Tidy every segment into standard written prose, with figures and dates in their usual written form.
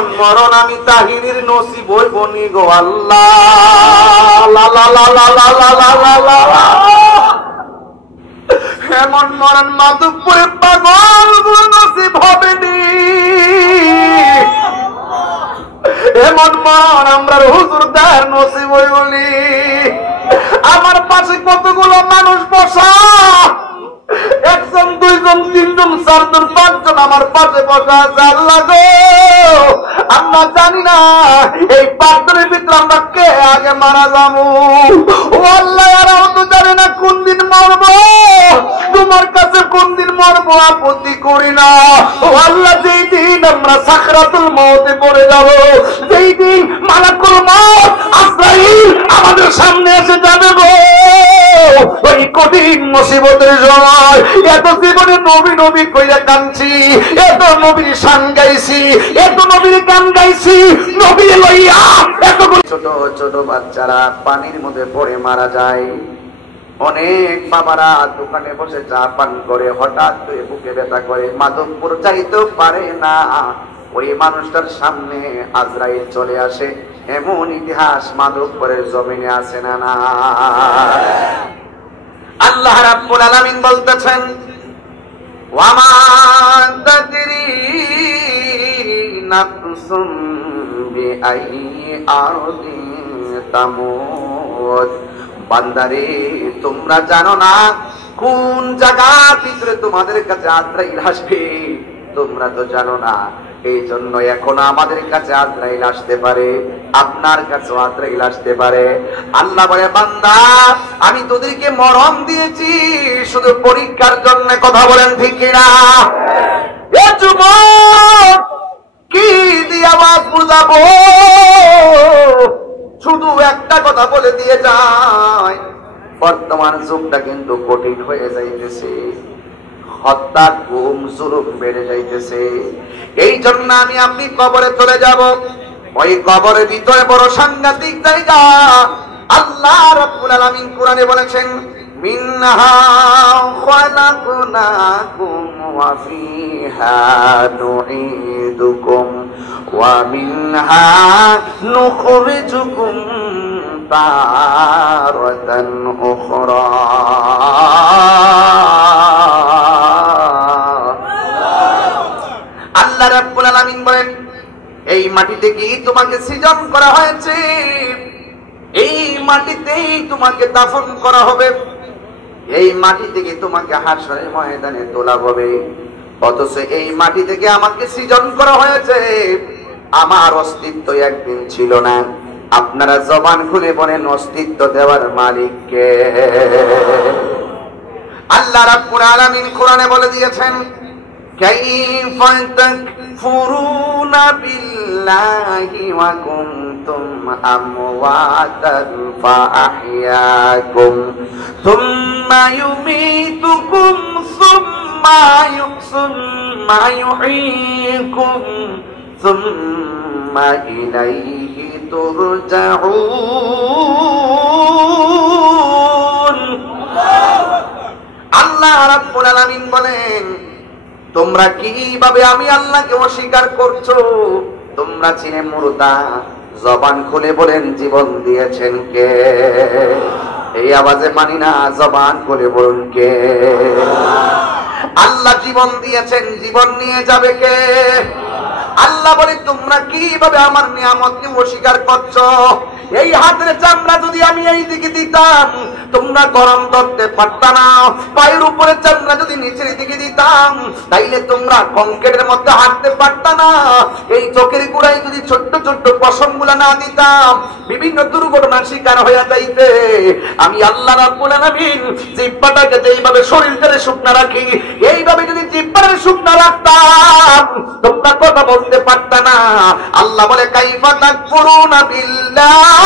এমন মরণ আমি তাহিরির নসিব হইব নি গো আল্লাহ। লা লা লা লা লা লা লা লা লা। এমন মরণ মাধবপুরে পাগল নসিব হবে নি। এমন মরণ আমরা হুজুর দার নসিব হইবনি। আমার পাশে কতগুলো মানুষ বসা, একজন দুইজন তিনজন চারজন পাঁচজন আমার পাশে বসা আছে। আল্লাহ গো, আমরা জানি না এই পাঁচজনের ভিতরে আমরা কে আগে মারা যাবো। ও আল্লাহ, এরাও তো জানে না কোন দিন মরবো। তোমার কাছে কোন দিন মরবো আপত্তি করি না। ও আল্লাহ, যেই দিন আমরা সাকরাতুল মউতে পড়ে যাব, যেই দিন মালাকুল মউত আজরাইল আমাদের সামনে এসে যাবে গো, ওই কঠিন মুসিবতের সময় এত জীবনে নবী নবী কইরা কাঁদছি, এত নবীর শান গাইছি, এত নবীর গান গাইছি, নবী লইয়া এত ছোট ছোট বাচ্চারা পানির মধ্যে পড়ে মারা যায়। অনেক বাবারা দোকানে বসে চা পান করে হঠাৎ করে বুকে ব্যথা করে, মাধবপুর যাইতে পারে না। ওই মানুষটার সামনে আজরাইল চলে আসে। এমন ইতিহাস মাধবপুরের জমিনে আছে না না? আল্লাহ রাব্বুল আলামিন বলতেছেন, ওয়ামা তাদরি নাফসুম বিআইয়ি আরদিন তামুত। বান্দারে, তোমরা জানো না কোন জায়গার ভিতরে তোমাদের কাছে আজরাইল আসবে। তোমরা তো জানো না, এই জন্য এখন আমাদের কাছে আজরাইল আসতে পারে, আপনার কাছে আজরাইল আসতে পারে। আল্লাহ বলে, বান্দা আমি তোদেরকে মরণ দিয়েছি শুধু পরীক্ষার জন্য। কথা বলেন ঠিক কিনা? এ যুবক, কি দিয়ে আওয়াজ বুঝাবো? শুধু একটা কথা বলে দিয়ে যায়, বর্তমান যুগটা কিন্তু কঠিন হয়ে যাইতেছে, হত্যা গুম জুলুম বেড়ে যাইতেছে। এই জন্য আমি আপনি কবরে চলে যাব। ওই কবরের ভিতরে বড় সাংঘাতিক জায়গা। আল্লাহ রাব্বুল আলামিন কোরআনে বলেছেন, মিনহা খালাকনাকুম ওয়া ফিহা নুঈদুকুম ওয়া মিনহা নুখরিজুকুম তারাতান উখরা। আল্লাহ রাব্বুল আলামিন বলেন, এই মাটি থেকেই তোমাকে সৃজন করা হয়েছে, এই মাটিতেই তোমাকে দাফন করা হবে, এই মাটি থেকে তোমাকে হাশরের ময়দানে তোলা হবে। অথচ এই মাটি থেকে আমাকে সৃজন করা হয়েছে, আমার অস্তিত্ব একদিন ছিল না। আপনারা জবান খুলে বলেন, অস্তিত্ব দেওয়ার মালিক কে? আল্লাহ রাব্বুল আলামিন কোরআনে বলে দিয়েছেন, কাইফা তাকফুরুনা বিল্লাহি ওয়া কুনতুম আমওয়াতান ফাআহইয়াকুম সুম্মা ইউমীতুকুম সুম্মা ইউহয়ীকুম সুম্মা ইলাইহি তুরজাউন। আল্লাহ রাব্বুল আলামিন বলেন, তোমরা কিভাবে আমি আল্লাহকে অস্বীকার করছো? তোমরা চিনে মুর্দা। জবান খুলে বলেন, জীবন দিয়েছেন কে? এই আওয়াজে মানি না, জবান খুলে বলুন কে? আল্লাহ জীবন দিয়েছেন, জীবন নিয়ে যাবে কে? আল্লাহ বলে, তোমরা কিভাবে আমার নিয়ামতকে অস্বীকার করছো? এই হাতের চামড়া যদি আমি এই দিকে দিতাম, তোমরা গরম ধরতে পারত না। পায়ের উপরে চামড়া যদি নিচের দিকে দিতাম, তাইলে তোমরা কংক্রিটের মধ্যে হাঁটতে পারত না। এই চোখের গোড়ায় যদি ছোট্ট ছোট্ট পশমগুলা না দিতাম, বিভিন্ন দুর্ঘটনার শিকার হয়ে যাইতে। আমি আল্লাহ রাব্বুল আলামিন জিহ্বাটাকে যেইভাবে শরীর থেকে শুকনা রাখি, এইভাবে যদি জিহ্বাটাকে শুকনা রাখতাম, তোমরা কথা বলতে পারত না। আল্লাহ বলে, কাইফা তাকফুরুনা বিল্লাহ,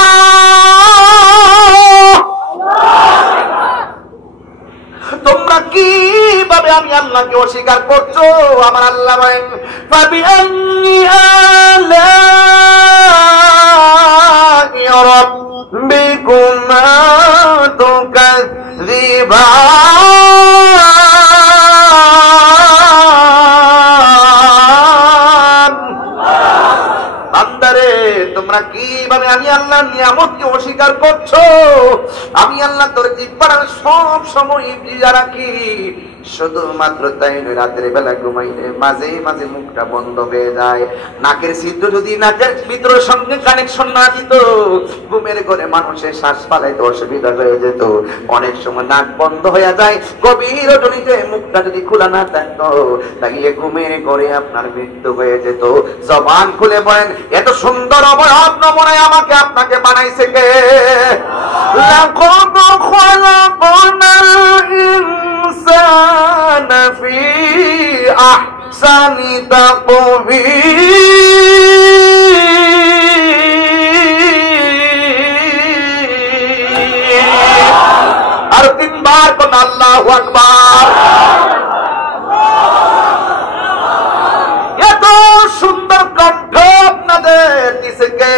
তোমরা কিভাবে আমি আল্লাহকে অস্বীকার করছো? আমার আল্লাহ বলেন, ফাবিআইয়ি আলাই রাব্বিকুমা তুকাযযিবান। তোমরা কিভাবে আমি আল্লাহর নিয়ামতকে অস্বীকার করছো? আমি আল্লাহ তোর জিহ্বাটা সব সময় ভিজা রাখি। শুধুমাত্র তাই নয়, রাতের বেলা ঘুমাইলে মাঝে মাঝে মুখটা বন্ধ হয়ে যায়। নাকের ছিদ্র যদি নাকের ভিতরের সঙ্গে কানেকশন না দিত, ঘুমের ঘরে মানুষের শ্বাস পালাইতে অসুবিধা হয়ে যেত। অনেক সময় নাক বন্ধ হয়ে যায়, গভীর রজনীতে মুখটা যদি খোলা না থাকতো, তাহলে ঘুমের ঘরে আপনার মৃত্যু হয়ে যেত। জবান খুলে বলেন, এত সুন্দর অবয়ব নমুনায় আমাকে আপনাকে বানাইছে কে? লাকাদ খালাকনাল ইনসানা ফি আহসানি তাকবীর। আর তিনবার কোন আল্লাহু আকবার। এত সুন্দর কণ্ঠ আপনাদের দিছে কে?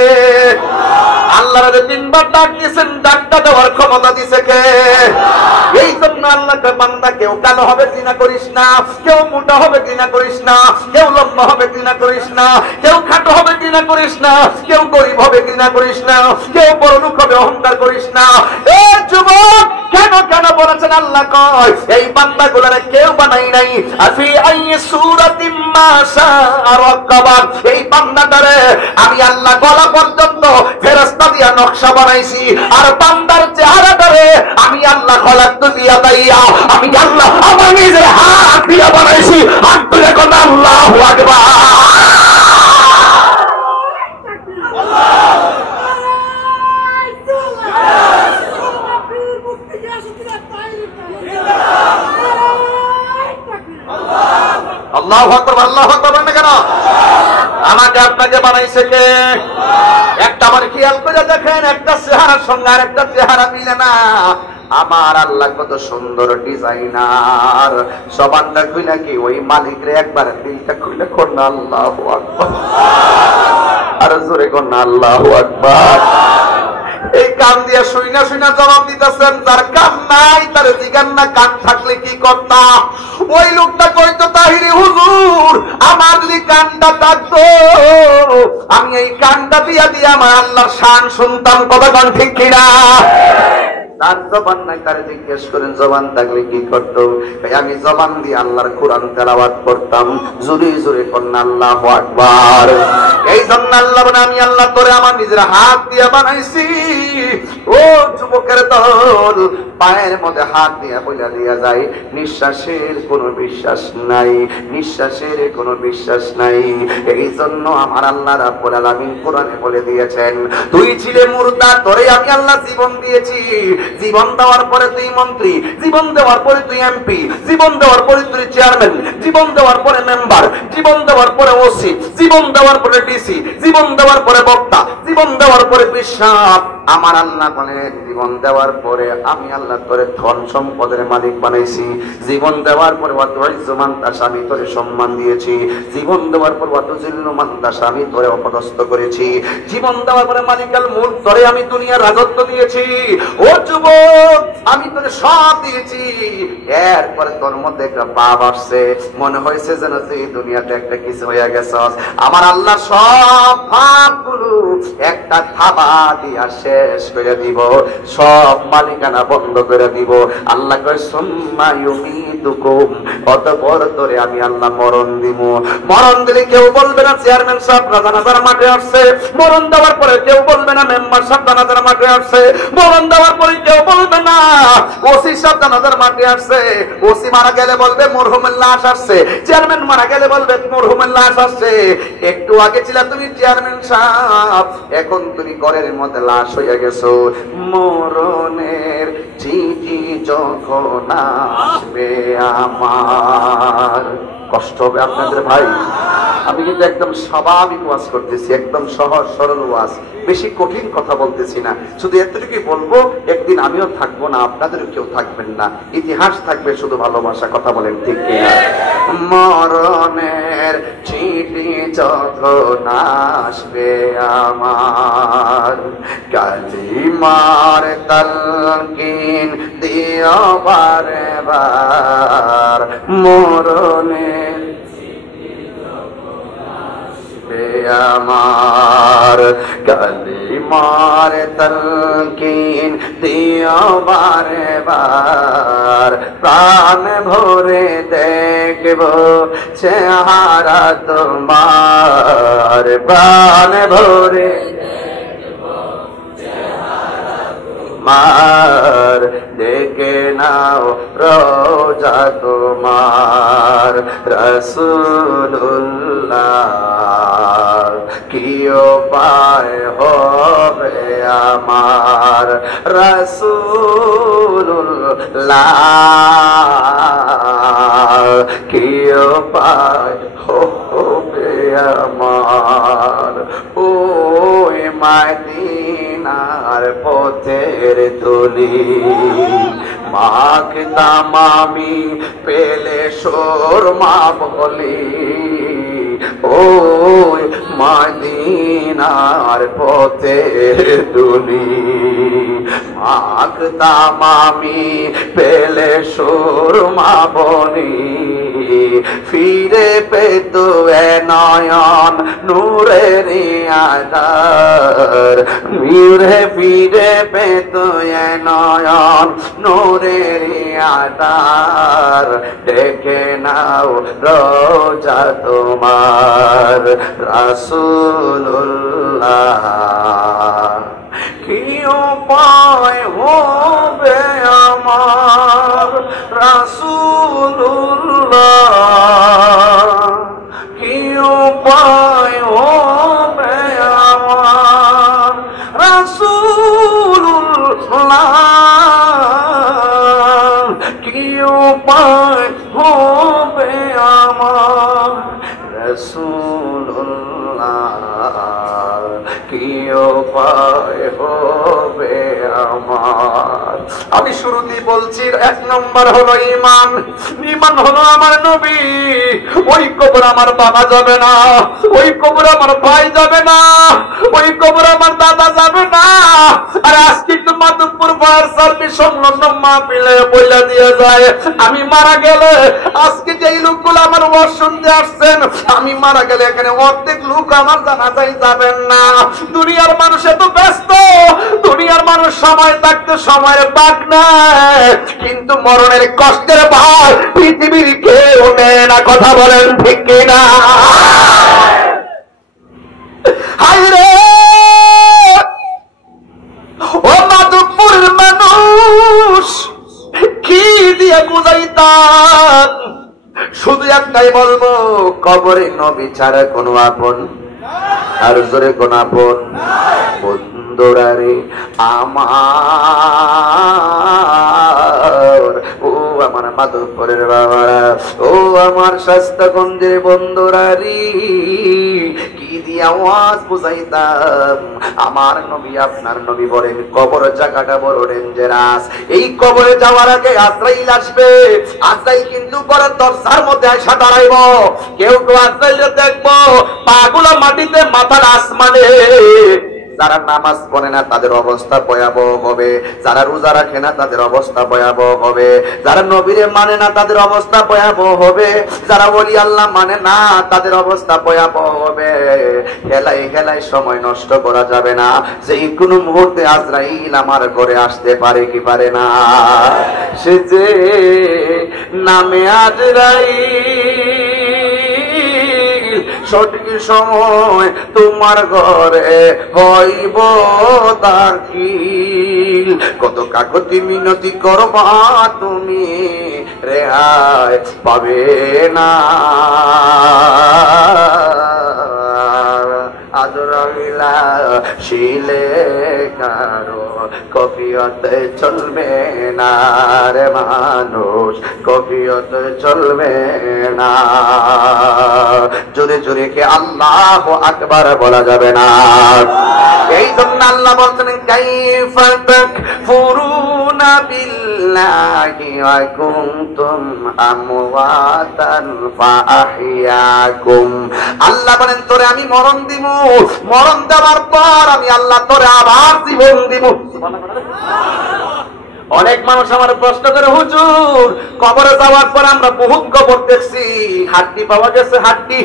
আল্লাহর তিনবার ডাক দিয়েছেন, ডাকটা দেওয়ার ক্ষমতা দিছে কে? এই জন্য আল্লাহকে বান্দা, কেউ কালো হবে ঘৃণা করিস না, কেউ মোটা হবে ঘৃণা করিস না, কেউ লম্বা হবে ঘৃণা করিস না, কেউ খাটো হবে ঘৃণা করিস না, কেউ গরিব হবে ঘৃণা করিস না, কেউ বড় লোক হবে অহংকার করিস না। এই যুবক, কেন কেন বলেছেন আল্লাহ কয় এই বান্দাগুলোরে কেউ বানাই নাই। আফি আই সূরাতিম মা শাআ রাক্কাবা, এই বান্দাটারে আমি আল্লাহ গলা পর্যন্ত ফেরেশতা দিয়া নকশা বানাইছি। আর বান্দার চেহারাটারে আমি আল্লাহ খলাকতু দিয়া দাইয়া, আমি আল্লাহ আমার নিজের হাত দিয়া বানাইছি। হাত তুলে কোন আল্লাহু আকবার। আল্লাহু আকবার, আল্লাহু আকবার বলেন কেন? আমাকে আপনাকে বানাইছে কে? একটা আমার খেয়াল করে দেখেন, একটা চেহারার সঙ্গে আর একটা চেহারা মিলে না। আমার আল্লাহ কত সুন্দর ডিজাইনার। সবানটা খুলে কি ওই মালিকরে একবার দিলটা খুলে করনা আল্লাহু আকবার। আর জোরে করনা আল্লাহু আকবার। এই কান দিয়া শুইনা শুইনা জবাব দিতেছেন, যার কান নাই তার জিগান না কান থাকলে কি করতা? ওই লোকটা কইতো, তাহিরি হুজুর আমার যদি কানটা থাকতো আমি এই কানটা দিয়া দিয়া আমার আল্লাহর শান শুনতাম। কথা কোন ঠিক কিনা? তার জবান নাই, তার জিজ্ঞেস করেন জবান থাকলে কি করতো? আমি জবান দিয়ে আল্লাহর কোরআন তেলাওয়াত করতাম। জোরে জোরে কন্যা আল্লাহু আকবার। এই জন্য আল্লাহ বলে আমি আল্লাহ তোরে আমার নিজের হাত দিয়ে বানাইছি। ও যুবকের দল, পায়ের মধ্যে হাত দিয়ে বইলা দিয়া যায় নিঃশ্বাসের কোনো বিশ্বাস নাই, নিঃশ্বাসের কোনো বিশ্বাস নাই। এই জন্য আমার আল্লাহ রাব্বুল আলামিন কোরআনে বলে দিয়েছেন, তুই ছিলে মুর্দা, তোরে আমি আল্লাহ জীবন দিয়েছি। জীবন দেওয়ার পরে তুই মন্ত্রী, জীবন দেওয়ার পরে তুই এমপি, জীবন দেওয়ার পরে তুই চেয়ারম্যান, জীবন দেওয়ার পরে মেম্বার, জীবন দেওয়ার পরে ওসি, জীবন দেওয়ার পরে ডিসি, জীবন দেওয়ার পরে বক্তা, জীবন দেওয়ার পরে বিশ্বাস। আমার আল্লাহ বলে জীবন দেওয়ার পরে আমি আল্লাহ তোরে ধন সম্পদের মালিক বানাইছি। জীবন দেওয়ার পরে আমি তোরে সম্মান দিয়েছি। জীবন দেওয়ার পর আমি তোরে অপদস্থ করেছি। জীবন দেওয়ার পরে মালিকাল মুলক তোরে আমি দুনিয়ার রাজত্ব দিয়েছি। ও যুবক, আমি তোরে সব দিয়েছি। এরপরে তোর মধ্যে একটা পাপ আসছে, মনে হয়েছে যেন তুই দুনিয়াতে একটা কিছু হয়ে গেছস। আমার আল্লাহ সব পাপগুলো একটা থাবা দিয়া শেষ করে দিব, সব মালিকানা বন্ধ করে দিব। আল্লাহ কয় সুম্মা ইউমিতুকুম, অতঃপর তোরে আমি আল্লাহ মরণ দিব। মরণ দিলে কেউ বলবে না চেয়ারম্যান সাহেব রাজানাজার মাঠে আসছে। মরণ দেওয়ার পরে কেউ বলবে না মেম্বার সাহেব রাজানাজার মাঠে আসছে। মরণ দেওয়ার পরে কেউ বলবে না ওসি সাহেব রাজানাজার মাঠে আসছে। ওসি মারা গেলে বলবে মরহুমের লাশ আসছে, চেয়ারম্যান মারা গেলে বলবে মরহুমের লাশ আসছে। একটু আগে ছিল তুমি চেয়ারম্যান সাহেব, এখন তুমি ঘরের মধ্যে লাশ হয়ে গেছো। মরণের চিঠি যখন আসবে আমার, কষ্ট হবে আপনাদের ভাই। আমি কিন্তু একদম স্বাভাবিক ওয়াজ করতেছি, একদম সহজ সরল ওয়াজ, বেশি কঠিন কথা বলতেছি না। শুধু এতটুকুই বলবো, একদিন আমিও থাকবো না, আপনাদেরও কেউ থাকবেন না, ইতিহাস থাকবে শুধু ভালোবাসা। কথা বলেন ঠিক কিনা? মরণের চিঠি যখন আসবে আমার, কালিমার তালকিন দিও বারে বার। মরণের আমার কালিমার তালকিন দিও বারে বার প্রাণ ভরে দেখব চেহারা তোমার প্রাণ ভরে মার দেখে নাও রোজা তোমার রাসূলুল্লাহ কি উপায় হবে আমার রাসূলুল্লাহ কি উপায় হবে আমার ওই মদিনার পথের তুলি মাখতাম আমি পেলে সুরমা বলি ওই মদিনার পথের তুলি মাখতাম আমি পেলে সুরমা বলি ফিরে পেত এ নয়ন নূরের আধার ফিরে পেত এ নয়ন নূরের আধার দেখে নাও রোজা তোমার রাসূলুল্লাহ কি উপায় হবে আমার রাসূলুল্লাহ কি উপায় হবে আমার রাসূলুল্লাহ কি উপায় হবে আমার রাসূলুল্লাহ কি উপায় হবে আমার আমি শুরুতেই বলছি এক নম্বর হলো ঈমান ঈমান হলো আমার নবী ওই কবর আমার বাবা যাবে না ওই কবর আমার ভাই যাবে না ওই কবর আমার দাদা যাবে না আর আজকে তো মাধবপুর ফায়ার সার্ভিস সংলগ্ন মাহফিলে বইলা দিয়ে যায় আমি মারা গেলে আজকে যেই লোকগুলো আমার ওয়াজ শুনতে আসছেন আমি মারা গেলে এখানে অর্ধেক লোক আমার জানাজায় যাবেন না দুনিয়ার মানুষ এত ব্যস্ত দুনিয়ার মানুষ সময় থাকতে সময়ের পাক নাই কিন্তু মরণের কষ্টের ভার পৃথিবীর কেউ নেয় না কথা বলেন ঠিক কিনা হায়রে ও মাধবপুরের মানুষ কি দিয়ে বুঝাইতাম শুধু একটাই বলবো কবরে নবী ছাড়া কোনো আপন আর জোরে কোন আপন বন্ধুরারে আমার ও আমার মাধবপুরের বাবারা ও আমার শাস্তাগঞ্জের বন্ধুরারি কি দিয়ে আওয়াজ বুঝাইতাম আমার নবী আপনার নবী বলেন কবর জায়গাটা বড় ডেঞ্জারাস এই কবরে যাওয়ার আগে আজরাইল আসবে আজরাইল কিন্তু পরে দরজার মধ্যে আইসা দাঁড়াইব কেউ কেউ আজরাইলে দেখবো পাগুলো মাটিতে মাথার আসমানে যারা নামাজ পড়ে না তাদের অবস্থা ভয়াবহ হবে যারা রোজা রাখে না তাদের অবস্থা ভয়াবহ হবে যারা নবীরে মানে না তাদের অবস্থা ভয়াবহ হবে যারা ওলি আল্লাহ মানে না তাদের অবস্থা ভয়াবহ হবে খেলায় সময় নষ্ট করা যাবে না যে কোনো মুহূর্তে আজরাইল আমার ঘরে আসতে পারে কি পারে না সে যে নামে আজরাইল সঠিক সময় তোমার ঘরে হইব দাখিল কত কাকতি মিনতি করবা তুমি রেহাই পাবে না আজরাইলা শিলে কারো কফিয়তে চলবে না রে মানুষ কফিয়তে চলবে না জোরে জোরে কে আল্লাহু আকবার বলা যাবে না এই জন্য আল্লাহ বলছেন কাইফা তাকফুরুনা বিল্লাহি ওয়া কুনতুম আমওয়াতান ফাআহইয়াকুম আল্লাহ বলেন তোরে আমি মরণ দিমু মরণ দেওয়ার পর আমি আল্লাহ তোরে আবার জীবন দিব অনেক মানুষ আমার প্রশ্ন করে হুজুর কবরে যাওয়ার পর আমরা বহুত কবর দেখছি হাড্ডি পাওয়া গেছে হাড্ডি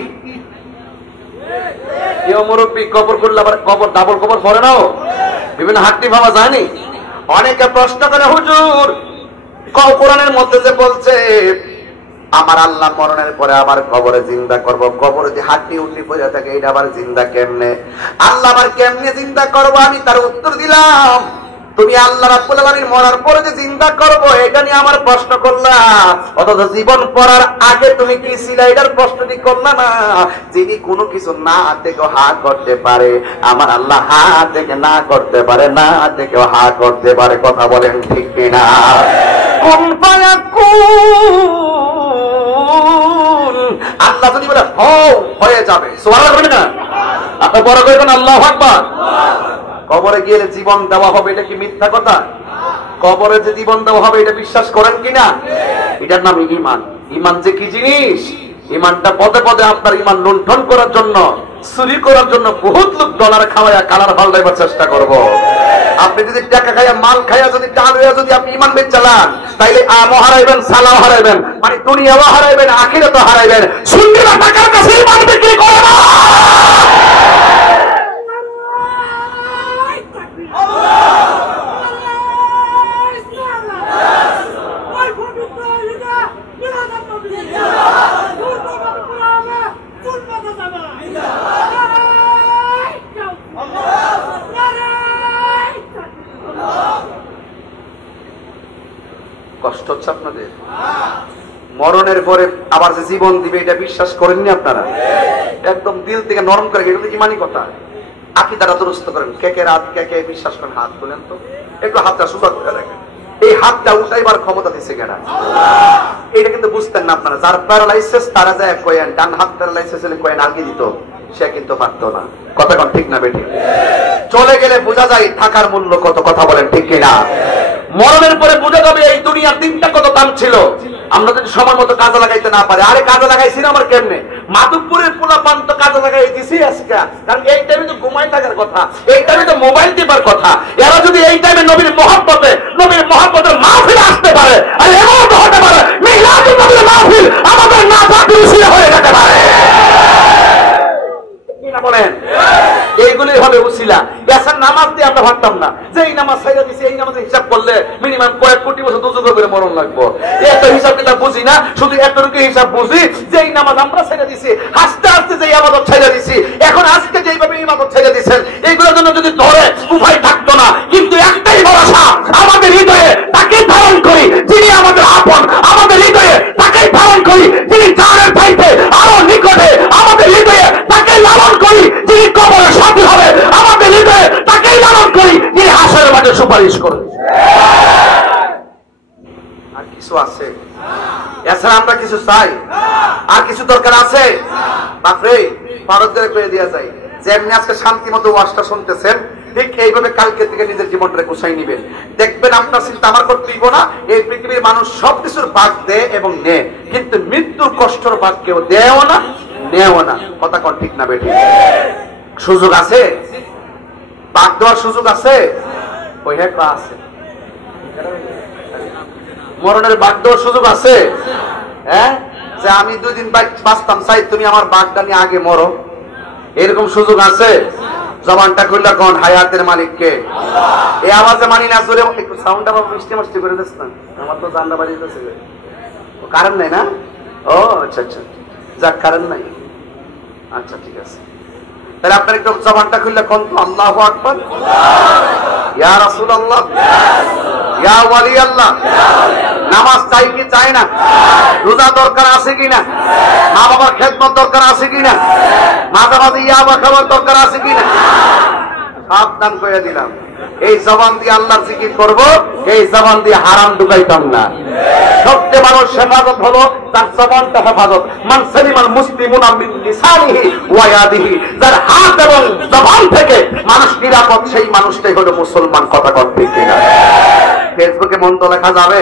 কেউ মুরব্বী কবর করলে আবার কবর ডাবল কবর পরে নাও, বিভিন্ন হাট্টি ভাবা যায়নি। অনেকে প্রশ্ন করে হুজুর কোরআনের মধ্যে যে বলছে আমার আল্লাহ মরণের পরে আবার কবরে জিন্দা করব, কবরে যে হাড্ডি উড্ডি পড়ে থাকে এটা আবার জিন্দা কেমনে, আল্লাহ আবার কেমনে জিন্দা করবো? আমি তার উত্তর দিলাম, তুমি আল্লাহ রাব্বুল আলামিন মরার পরে যে জিন্দা করবো এটা নিয়ে আমার প্রশ্ন করলা, অথচ জীবন পড়ার আগে তুমি কি ছিলা এটার প্রশ্নটি করলা না। যিনি কোনো কিছু না থেকে হা করতে পারে, আমার আল্লাহ হা থেকে না করতে পারে, না থেকেও হা করতে পারে। কথা বলেন ঠিক কিনা? কোন ফায়াকুন, আল্লাহ যদি বলে হও হয়ে যাবে। সুবহানাল্লাহ বলেন না? আপনি বড় করে কোন আল্লাহু আকবার। কবরে গিয়ে জীবন দেওয়া হবে এটা কি মিথ্যা কথা? কবরে যে জীবন দেওয়া হবে এটা বিশ্বাস করেন কিনা? এটার নাম ঈমান। ঈমান যে কি জিনিস, ঈমানটা পদে পদে আপনার ঈমান লুণ্ঠন করার জন্য, চুরি করার জন্য বহুত লোক ডলার খাওয়ায়া কালার পাল্টাইবার চেষ্টা করব। আপনি যদি টাকা খাইয়া মাল খাইয়া যদি টাল হইয়া যদি আপনি ঈমান বেচ চালান, তাইলে আমও হারাইবেন, সালাও হারাইবেন, মানে দুনিয়াও হারাইবেন, আখিরাতও হারাইবেন। সুন্নিরা টাকার কাছে ঈমান বিক্রি করে না। কষ্ট হচ্ছে আপনাদের? মরণের পরে আবার যে জীবন দিবে এটা বিশ্বাস করেননি আপনারা? একদম দিল থেকে নরম করে এটা ইমানি কথা। আকীদাটা দুরুস্ত করেন। কে কে রাত কে কে বিশ্বাস করেন হাত তোলেন তো, একটু হাতটা সোজা করে রাখেন। এই হাতটা উঠাইবার ক্ষমতা দিচ্ছে কেনা? এটা কিন্তু বুঝতেন না আপনারা। যার প্যারালাইসিস তারা যায় কয়েন, ডান হাত প্যারালাইসিস হলে কয়েন আলগি দিত, সে কিন্তু পারতো না। কথা কোন ঠিক না বেঠিক? চলে গেলে বোঝা যায় থাকার মূল্য কত। কথা বলেন ঠিক কিনা? মরণের পরে বোঝা যাবে এই দুনিয়ার দিনটা কত দাম ছিল। আমরা যদি সময় মতো কাজে লাগাইতে না পারি, আরে কাজে লাগাইছি না আমার কেমনে? মাধবপুরের পোলাপান তো কাজে লাগাই দিছি আজকে, কারণ এই টাইমে তো ঘুমাই থাকার কথা, এই টাইমে তো মোবাইল টিপার কথা। এরা যদি এই টাইমে নবীর মহব্বতের মাহফিলে আসতে পারে, আর এমন তো হতে পারে মিলাদুন নবীর মাহফিল আমাদের না পাকে উসিলা হয়ে যেতে পারে। বলেন এইগুলি হবে উসিলা। এসার নামাজ দিয়ে আমরা ভাবতাম না যে এই নামাজ ছাইড়া দিছি, এই নামাজের হিসাব করলে মিনিমাম কয়েক কোটি বছর দুজক করে মরণ লাগবো। এত হিসাব কিতাব বুঝি না, শুধু এতটুকু হিসাব বুঝি যে এই নামাজ আমরা ছাইড়া দিছি, হাসতে হাসতে যে ইবাদত ছাইড়া দিছি, এখন আজকে যেইভাবে ইবাদত ছাইড়া দিছেন এইগুলোর জন্য যদি ধরে উপায় থাকতো না। কিন্তু একটাই ভরসা, আমাদের হৃদয়ে তাকেই ধারণ করি যিনি আমাদের আপন, আমাদের হৃদয়ে তাকেই ধারণ করি যিনি জানের চাইতে আরো নিকটে, আমাদের হৃদয়ে তাকেই লালন করি যিনি কবরের সাথী হবে, আমাদের হৃদয়ে তাকেই লালন করি যিনি হাসরের মাঠে সুপারিশ করবে। আর কিছু আছে? এছাড়া আমরা কিছু চাই? আর কিছু দরকার আছে? বাপরে ভারতদের করে দিয়া যায় যে এমনি আজকে শান্তি মতো ওয়াজটা শুনতেছেন, ঠিক এইভাবে কালকে থেকে নিজের জীবনটা গুছাই নিবেন। দেখবেন আপনার চিন্তা আমার করতে দিব না। এই পৃথিবীর মানুষ সবকিছুর ভাগ দেয় এবং নেয়, কিন্তু মৃত্যুর কষ্টের ভাগ কেউ দেও না, নেও না। কথা কোন ঠিক না বেঠিক? সুযোগ আছে, ভাগ দেওয়ার সুযোগ আছে, ওই হ্যাঁ আছে। মরণের ভাগ দেওয়ার সুযোগ আছে। হ্যাঁ, যে আমি 2 দিন বাঁচতাম চাই, তুমি আমার ভাগটা নিয়ে আগে মরো, এরকম সুযোগ আছে? জবানটা খুললা কোন? হায়াতের মালিককে। এই আওয়াজে মানি না, জোরে একটু সাউন্ডটা মিষ্টি মিষ্টি করে দিস না, আমার তো জানলা বাড়ি যাচ্ছে। কারণ নাই না? ও আচ্ছা আচ্ছা, যাক কারণ নাই, আচ্ছা ঠিক আছে। তাহলে আপনার একটু জবানটা খুললে কোন তো আল্লাহু আকবার, ইয়া রাসূলুল্লাহ, ইয়া ওয়ালি আল্লাহ। নামাজ চাই কি চাই না? রোজা দরকার আছে কিনা? মা বাবার খেদমত দরকার আছে কিনা? মাঝে মাঝে ইয়াবা খাবার দরকার আছে কিনা? সাবধান করে দিলাম, এই জবান দিয়ে আল্লাহর জিকির করব, এই জবান দিয়ে হারাম ঢুকাইতাম না। সবচেয়ে মানুষ হেফাজত হলো তার জবানটা হেফাজত। মান সালিমাল মুসলিমুনা মিন লিসানিহি ওয়া ইয়াদিহি, যার হাত এবং জবান থেকে মানুষ নিরাপদ, সেই মানুষটাই হলো মুসলমান। কথা কন ঠিক কিনা? ফেসবুকে মন্দ লেখা যাবে,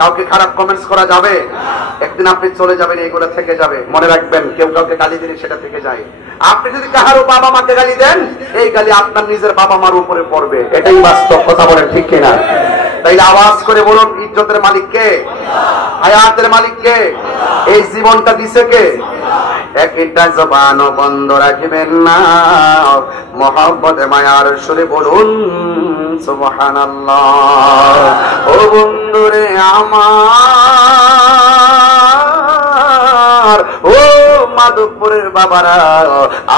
কাউকে খারাপ কমেন্টস করা যাবে, একদিন আপনি চলে যাবেন, এইগুলো থেকে যাবে। মনে রাখবেন, কেউ কাউকে গালি দিলে সেটা থেকে যায়। আপনি যদি কাহারও বাবা মাকে গালি দেন, এই গালি আপনার নিজের বাবা মার উপরে পড়বে, এটাই বাস্তব। কথা বলেন ঠিক কিনা? তাইলে আওয়াজ করে বলুন, ইজ্জতের মালিক কে? হায়াতের মালিক কে? এই জীবনটা দিছে কে? একটা জবান বন্ধ রাখবেন না, মহব্বতে মায়ার সুরে বলুন সুবহানাল্লাহ। ও বন্ধুরে আমার, ও মাধবপুরের বাবারা,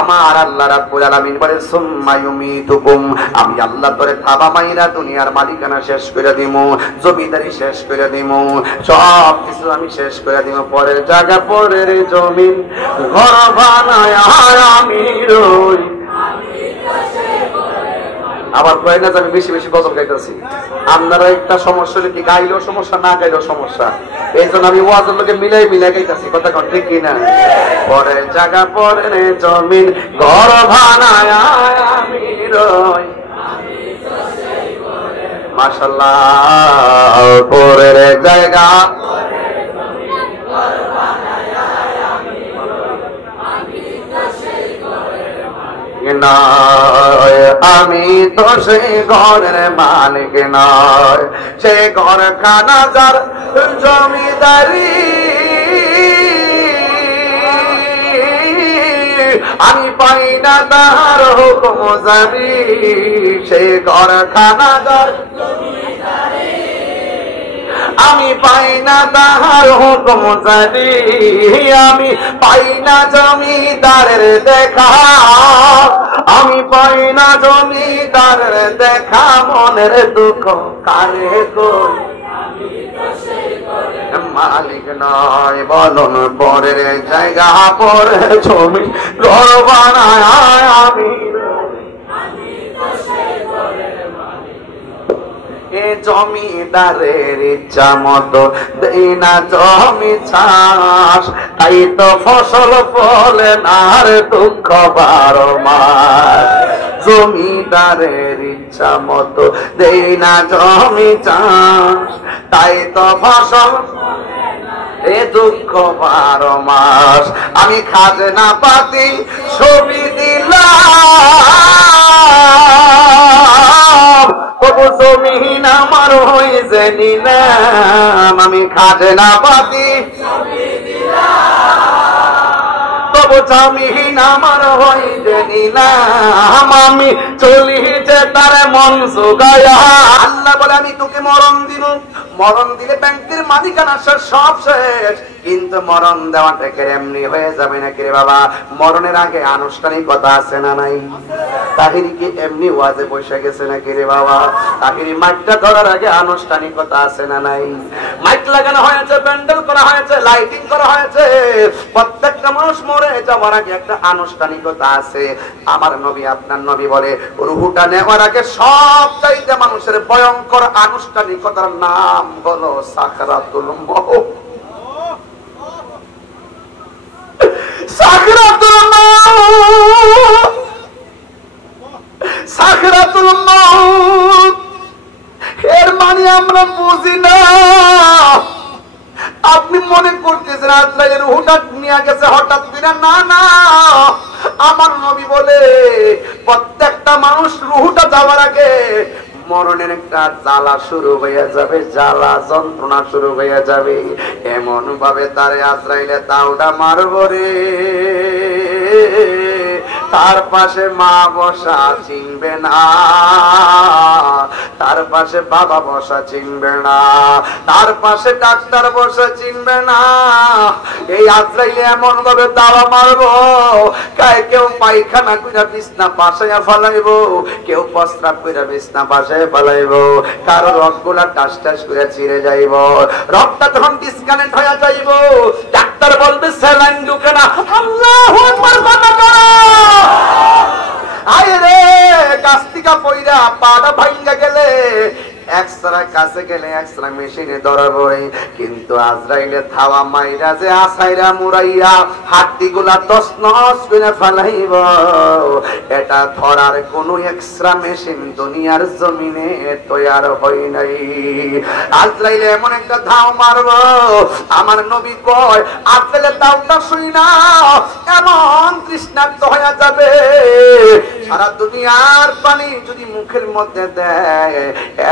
আমার আল্লাহ রাব্বুল আলামিন বলে সুম্মা ইউমিতুকুম, আমি আল্লাহ তোরে থাবা মাইরা দুনিয়ার মালিকানা শেষ করে দিমু, জমিদারি শেষ করে দিমু, সব কিছু আমি শেষ করে দিমু। পরের জায়গা পরের জমিন ঘর বানায় আমি রই। আবার কয় না যে আমি বেশি বেশি গজল গাইতেছি। আপনারা একটা সমস্যা হলে কি গাইলেও সমস্যা, না গাইলেও সমস্যা, এই জন্য আমি ওয়াজের লোকে মিলাই মিলাই গাইতেছি। কথা কোন ঠিক কিনা? পরের জায়গা পরের জমিন ঘর বানায় আমি রই। মাশাআল্লাহ, পরের জায়গা নয়, আমি তো সেই ঘরের মালিক নয়, সে ঘরখানা যার জমিদারি, আমি পাই না তার হুকুম জারি, সে ঘরখানা যার জমিদারি, আমি পাই না তাহার হুকুম জারি, আমি পাই না জমিদারের দেখা, আমি পাই না জমিদারের দেখা, মনের দুঃখ কারে কই মালিক নয় বলুন, পরের জায়গা পরে জমি ঘর বানায় আমি, এ জমিদারের ইচ্ছা মতো দেই না জমি চাষ, তাই তো ফসল ফলে না রে দুঃখ 12 মাস। জমিদারের ইচ্ছা মতো দেই না জমি চাষ, তাই তো ফসল এ দুঃখ 12 মাস। আমি খাজনা পাতি ছবি দিলাম, তবু জমিন আমার হয়েছে নিলাম, আমি খাজনা পাতি তবু জমিন আমার হয়েছে নিলাম, আমি চলি যে তার মন সুগায়া। আল্লাহ বলে আমি তোকে মরণ দিব, মরণ দিলে ব্যাংকের মালিকানা সব শেষ, কিন্তু মরণ দেওয়া থেকে এমনি হয়ে যাবে না কি রে বাবা? মরণের আগে আনুষ্ঠানিকতা আছে না নাই? তাহিরি কি এমনি ওয়াজে বসে গেছে নাকি রে বাবা? তাহিরি মাইকটা ধরার আগে আনুষ্ঠানিকতা আছে না নাই? মাইক লাগানো হয়েছে, প্যান্ডেল করা হয়েছে, লাইটিং করা হয়েছে, প্রত্যেকটা মানুষ মরে যাওয়ার আগে একটা আনুষ্ঠানিকতা আছে। আমার নবী আপনার নবী বলে রুহুটা নেওয়ার আগে সব চাইতে মানুষের ভয়ঙ্কর আনুষ্ঠানিকতার নাম হলো সাকরাতুল মউত। সাকরাতুল মউত, সাকরাতুল মউত এর মানে আমরা বুঝি না। আপনি মনে করতেছেন আজরাইলের রূহটা নিয়ে গেছে হঠাৎ করে, না না, আমার নবী বলে প্রত্যেকটা মানুষ রূহটা যাওয়ার আগে মরণের একটা জ্বালা শুরু হয়ে যাবে, জ্বালা যন্ত্রণা শুরু হয়ে যাবে। এমন ভাবে তারে আজরাইলে তাওটা মারব রে, তার পাশে মা বসা চিনবে না, তার পাশে বাবা বসা চিনবে না, তার পাশে ডাক্তার বসা চিনবে না। এই আজরাইলে এমন ভাবে দাওয়া মারবো, কেউ পায়খানা কইরা বিছনা পাশাইয়া ফেলাইব, কেউ প্রস্রাব কইরা বিছনা পাশাইয়া ফেলাইব, কারো রক্তগুলা টাস টাস করে ছিঁড়ে যাইব, রক্তটা তখন ডিসকানেক্ট হয়ে যাইব। ডাক্তার বলবে স্যালাইন ঢুকে না, আল্লাহু আকবার কথা বলো। আয় রে গাছ থেকে পইরা পাটা ভাঙ্গা গেলে এক্সরা কাছে গেলে এক্সরা মেশিনে ধরাবো, কিন্তু আজরাইলে থাওয়া মাইরা যে আসাইরা মুরাইয়া হাড্ডিগুলা তছনছ করে ফেলাইব, এটা ধরার কোনো এক্সরা মেশিন দুনিয়ার জমিনে তৈয়ার হয় নাই। আজরাইলে এমন একটা ধাও মারবো, আমার নবী কয় আজরাইলে দাওটা শুই না এমন তৃষ্ণার্ত হয়ে যাবে, সারা দুনিয়ার পানি যদি মুখের মধ্যে দেয়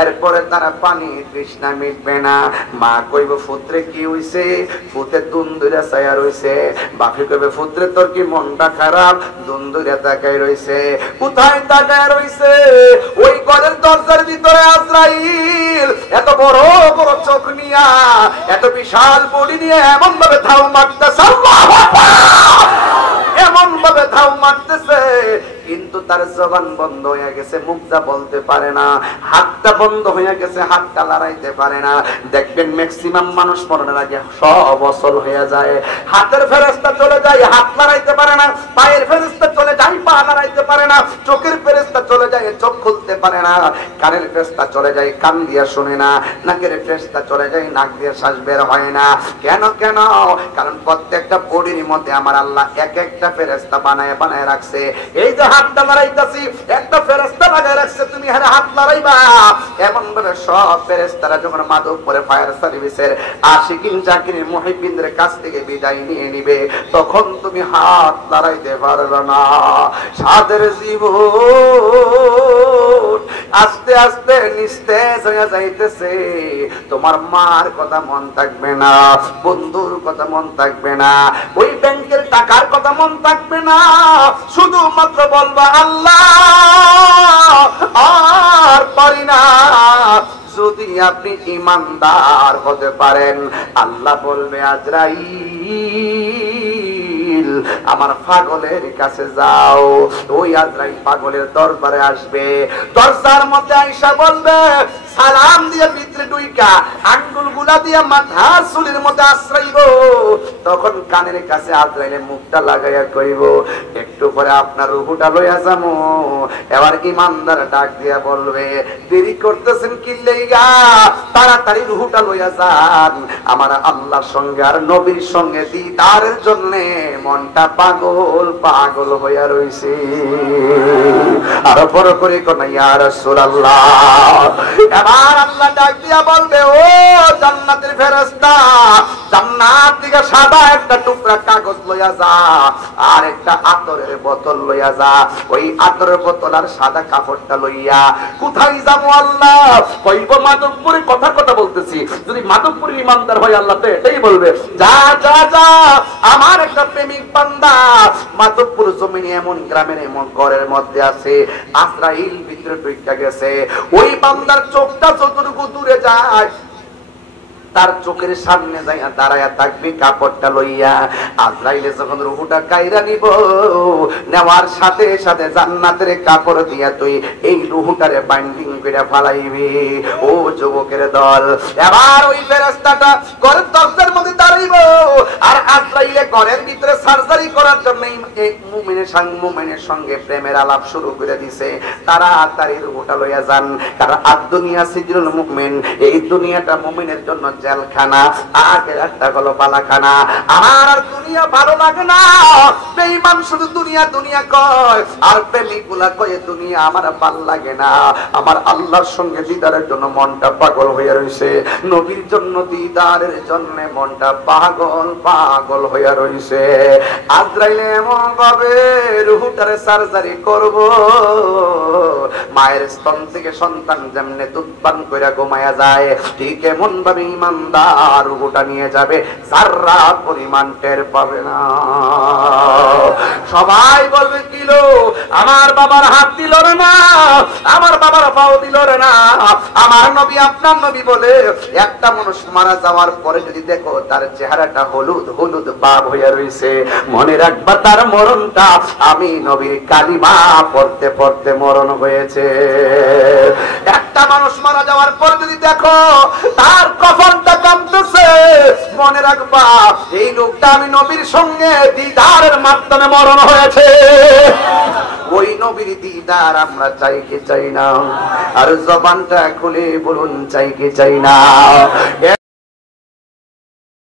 এরপর পরে তারা পানি তৃষ্ণা মিটবে না। মা কইব পুত্রে কি হইছে? পুত্রে দুন্দুরা ছায়া রইছে। বাপে কইবে পুত্রে তোর কি মনটা খারাপ? দুন্দুরা তাকায় রইছে। কোথায় তাকায় রইছে? ওই ঘরের দরজার ভিতরে আজরাইল এত বড় বড় চোখ নিয়া, এত বিশাল বডি নিয়ে এমন ভাবে ধাও মারতেছে, আল্লাহু আকবার, এমন ভাবে ধাও মারতেছে, কিন্তু তার জবান বন্ধ হয়ে গেছে, মুখটা বলতে পারে না, হাতটা বন্ধ হয়ে গেছে, হাতটা লড়াইতে পারে না। দেখবেন ম্যাক্সিমাম মানুষ মরণের আগে সব অচল হয়ে যায়। হাতের ফেরেশতা চলে যায়, হাত লড়াইতে পারে না। পায়ের ফেরেশতা চলে যায়, পা লড়াইতে পারে না। চোখের ফেরেশতা চলে যায়, চোখ খুলতে পারে না। কানের ফেরেশতা চলে যায়, কান দিয়ে শুনে না। নাকের ফেরেশতা চলে যায়, নাক দিয়ে শ্বাস বের হয় না। কেন? কারণ প্রত্যেকটা বডির মধ্যে আমার আল্লাহ এক একটা ফেরেশতা বানায় বানায় রাখছে। এই যে হাতটা লড়াইতাছি, একটা ফেরেশতা লাগায় রাখছে, তুমি হাত লড়াইবা। এমন ভাবে সব ফেরেশতারা যখন মাধবপুরে ফায়ার সার্ভিসের আশিকিন জাকিরিন মুহিব্বিনদের কাছ থেকে বিদায় নিয়ে নিবে, তখন তুমি হাত লড়াইতে পারবে না। সাদের জীবন আস্তে আস্তে নিস্তেজ হয়ে যাইতেছে। তোমার মার কথা মন থাকবে না, বন্ধুর কথা মন থাকবে না, ওই ব্যাংকের টাকার কথা মন থাকবে না। শুধুমাত্র বলবা আল্লাহ আর পারি না। যদি আপনি ইমানদার হতে পারেন, আল্লাহ বলবে আজরাইল আমার পাগলের কাছে যাও। ওই আজরাইল পাগলের দরবারে আসবে, দরজার মধ্যে আয়েশা বলবে সালাম দিয়ে ভিতরে ঢুইকা আঙ্গুলগুলা দিয়ে মাথার চুলের মধ্যে আশ্রাইব। তখন কানের কাছে আজরাইলের মুখটা লাগাইয়া কইব, একটু পরে আপনার রূহটা লইয়া যামু। এবার ইমানদার ডাক দিয়া বলবে, দেরি করতেছেন কি লাইগা? তাড়াতাড়ি রূহটা লইয়া যান, আমার আল্লাহর সঙ্গে আর নবীর সঙ্গে দিদারের জন্য মনটা পাগল পাগল হইয়া রইছে। আর বড় করে কোন ইয়া রাসূলুল্লাহ। এবার আল্লাহ ডাক দিয়া বলবে, ও জান্নাতের ফেরেশতা, জান্নাত থেকে সাদা একটা টুকরা কাগজ লইয়া যা, আর একটা আতরের বোতল লইয়া যা। ওই আতরের বোতল আর সাদা কাপড়টা লইয়া কোথায় যাবো আল্লাহ? কইব মাধবপুরে। কথা বলতেছি, যদি মাধবপুরের ইমানদার হয় আল্লাহ তো এটাই বলবে, যা যা যা, আমার একটা প্রেমিক বান্দা মাধবপুর জমিনে এমন গ্রামের এমন ঘরের মধ্যে আছে। আজরাইল ভিতরে ঢুকে গেছে। ওই বান্দার চোখটা যতটুকু দূরে যায়, তার চোখের সামনে যাইয়া দাঁড়ায়া থাকবি কাপড়টা লইয়া। আজরাইলে যখন রূহটা কাইরা নিব, নেওয়ার সাথে সাথে জান্নাতের কাপড় দিয়া তুই এই রূহটারে বাইন্ডিং করে ফালাইবি। ও যুবকের দল, এবার ওই ফেরেশতাটা ঘরের দরজার মধ্যে দাঁড়াইব, আর আজরাইলে ঘরের ভিতরে সার্জারি করার জন্য এই মুমিনের সঙ্গে প্রেমের আলাপ শুরু করে দিছে। তাড়াতাড়ি রূহটা লইয়া যান, কারণ আদ-দুনিয়া সিজনুল মুমিন, এই দুনিয়াটা মুমিনের জন্য জেলখানা, আখিরাতটা হলো বালাখানা। আমার আর দুনিয়া ভালো লাগে না। বেঈমান শুধু দুনিয়া দুনিয়া কয়, আর প্রেমিকগুলা কয় দুনিয়া আমার ভালো লাগে না। আমার আল্লাহর সঙ্গে দিদারের জন্য মনটা পাগল হয়ে রইছে, নবীর জন্য দিদারের জন্য মনটা পাগল পাগল হয়ে রইছে। আজরাইল এমন ভাবে রূহটারে সার্জারি করব, মায়ের স্তন থেকে সন্তান যেমনে দুধ পান কইরা ঘুমায়া যায়, ঠিক এমন ভাবে ইমানদার রূহটা নিয়ে যাবে, যারা পরিমাণ টের পাবে না। সবাই বলবে, কিলো আমার বাবার হাত দিল রে না, আমার বাবার পাও দিল রে না। আমার নবী আপনার নবী বলে, একটা মানুষ মারা যাওয়ার পরে যদি দেখো তার চেহারাটা হলুদ হলুদ ভাব হয়ে রয়েছে, মনে রাখবা তার মরণটা আমি নবীর কালিমা পড়তে পড়তে মরণ হয়েছে। একটা মানুষ মারা যাওয়ার পর যদি দেখো তার কফনটা কাঁপতেছে, মনে রাখবা এই লোকটা আমি নবীর সঙ্গে দিদারের মাধ্যমে মরণ হয়েছে। ওই নবীর দিদার আমরা চাই কি চাই না? আর জবানটা খুলে বলুন, চাই কি চাই না?